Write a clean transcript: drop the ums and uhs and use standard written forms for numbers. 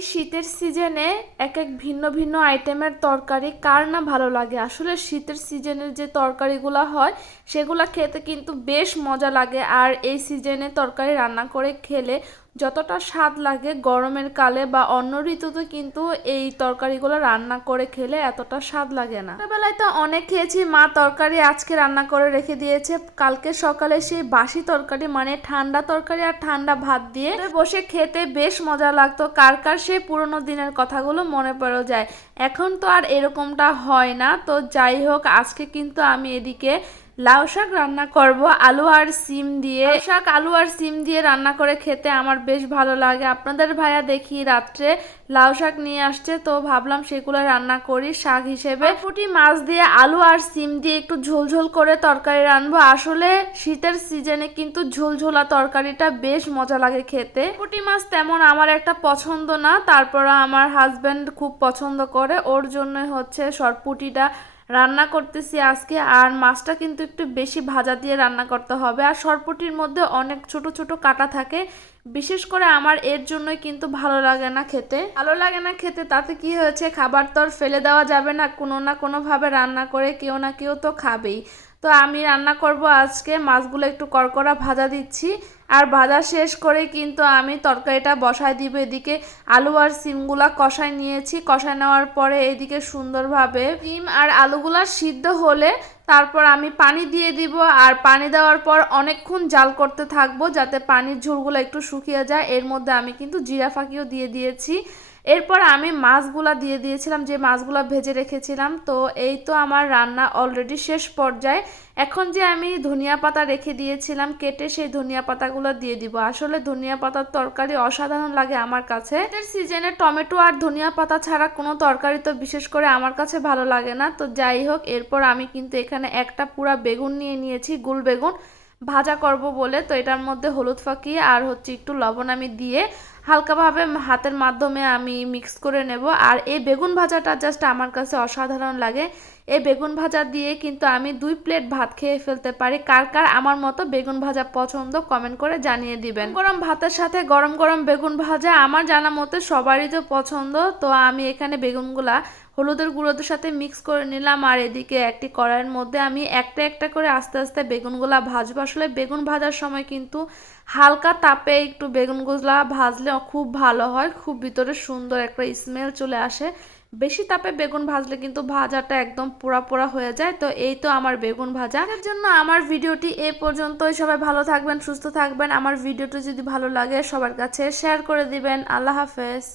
এই শীতের সিজনে এক এক ভিন্ন ভিন্ন আইটেমের তরকারি কার না ভালো লাগে। আসলে শীতের সিজনের যে তরকারিগুলো হয় সেগুলো খেতে কিন্তু বেশ মজা লাগে। আর এই সিজনে তরকারি রান্না করে খেলে যতটা স্বাদ লাগে গরমের কালে বা অন্য ঋতুতে কিন্তু এই তরকারিগুলো রান্না করে খেলে এতটা স্বাদ লাগে না। ছোটবেলায় তো অনেক খেয়েছি, মা তরকারি আজকে রান্না করে রেখে দিয়েছে, কালকে সকালে সেই বাসি তরকারি মানে ঠান্ডা তরকারি আর ঠান্ডা ভাত দিয়ে বসে খেতে বেশ মজা লাগতো। কার কার সেই পুরোনো দিনের কথাগুলো মনে পড়ে যায়। এখন তো আর এরকমটা হয় না। তো যাই হোক, আজকে কিন্তু আমি এদিকে লাউ শাক রান্না করব আলু আর সিম দিয়ে। লাউ শাক আলু আর সিম দিয়ে রান্না করে খেতে আমার বেশ ভালো লাগে। আপনাদের ভাইয়া দেখি রাত্রে লাউ শাক নিয়ে আসছে, তো ভাবলাম সেগুলো রান্না করি শাক হিসেবে। পুঁটি মাছ দিয়ে আলু আর সিম দিয়ে একটু ঝোলঝোল করে তরকারি রানবো। আসলে শীতের সিজনে কিন্তু ঝোলঝোলা তরকারিটা বেশ মজা লাগে খেতে। পুঁটি মাছ তেমন আমার একটা পছন্দ না, তারপর আমার হাজবেন্ড খুব পছন্দ করে, ওর জন্য হচ্ছে সরপুটিটা রান্না করতেছি আজকে। আর মাছটা কিন্তু একটু বেশি ভাজা দিয়ে রান্না করতে হবে। আর সরপুটির মধ্যে অনেক ছোট ছোট কাটা থাকে, বিশেষ করে আমার এর জন্যই কিন্তু ভালো লাগে না খেতে। তাতে কি হয়েছে, খাবার তো আর ফেলে দেওয়া যাবে না, কোনো না কোনোভাবে রান্না করে কেউ না কেউ তো খাবেই। তো আমি রান্না করব আজকে, মাছগুলো একটু কড়কড়া ভাজা দিচ্ছি। আর ভাজা শেষ করে কিন্তু আমি তরকারিটা বসায় দিব। এদিকে আলু আর সিমগুলা কষায় নিয়েছি, কষায় নেওয়ার পরে এদিকে সুন্দরভাবে সিম আর আলুগুলা সিদ্ধ হলে তারপর আমি পানি দিয়ে দিব। আর পানি দেওয়ার পর অনেকক্ষণ জাল করতে থাকবো যাতে পানির ঝোলগুলো একটু শুকিয়ে যায়। এর মধ্যে আমি কিন্তু জিরা ফাঁকিও দিয়ে দিয়েছি। এরপর আমি মাছগুলা দিয়ে দিয়েছিলাম, যে মাছগুলা ভেজে রেখেছিলাম। তো এই তো আমার রান্না অলরেডি শেষ পর্যায়ে। এখন যে আমি ধনিয়া পাতা রেখে দিয়েছিলাম কেটে, সেই ধনিয়া পাতাগুলো দিয়ে দিব। আসলে ধনিয়া পাতার তরকারি অসাধারণ লাগে আমার কাছে। এদের সিজনে টমেটো আর ধনিয়া পাতা ছাড়া কোনো তরকারি তো বিশেষ করে আমার কাছে ভালো লাগে না। তো যাই হোক, এরপর আমি কিন্তু এখানে একটা পুরা বেগুন নিয়ে নিয়েছি, গুল বেগুন ভাজা করব বলে। তো এটার মধ্যে হলুদ ফাঁকি আর হচ্ছে একটু লবণ আমি দিয়ে হালকাভাবে হাতের মাধ্যমে আমি মিক্স করে নেব। আর এই বেগুন ভাজাটা জাস্ট আমার কাছে অসাধারণ লাগে। এই বেগুন ভাজা দিয়ে কিন্তু আমি 2 প্লেট ভাত খেয়ে ফেলতে পারি। কার কার আমার মতো বেগুন ভাজা পছন্দ কমেন্ট করে জানিয়ে দিবেন। গরম ভাতের সাথে গরম গরম বেগুন ভাজা আমার জানা মতে সবারই তো পছন্দ। তো আমি এখানে বেগুনগুলা হলুদের গুঁড়োদের সাথে মিক্স করে নিলাম। আর এদিকে একটি কড়াইয়ের মধ্যে আমি একটা একটা করে আস্তে আস্তে বেগুনগুলা ভাজবো। আসলে বেগুন ভাজার সময় কিন্তু হালকা তাপে একটু বেগুনগুলা ভাজলে খুব ভালো হয়, খুব ভিতরে সুন্দর একটা স্মেল চলে আসে। বেশি তাপে বেগুন ভাজলে কিন্তু ভাজাটা একদম পোড়া পোড়া হয়ে যায়। তো এই তো আমার বেগুন ভাজা। এর জন্য আমার ভিডিওটি এ পর্যন্তই। সবাই ভালো থাকবেন, সুস্থ থাকবেন। আমার ভিডিওটি যদি ভালো লাগে সবার কাছে শেয়ার করে দিবেন। আল্লাহ হাফেজ।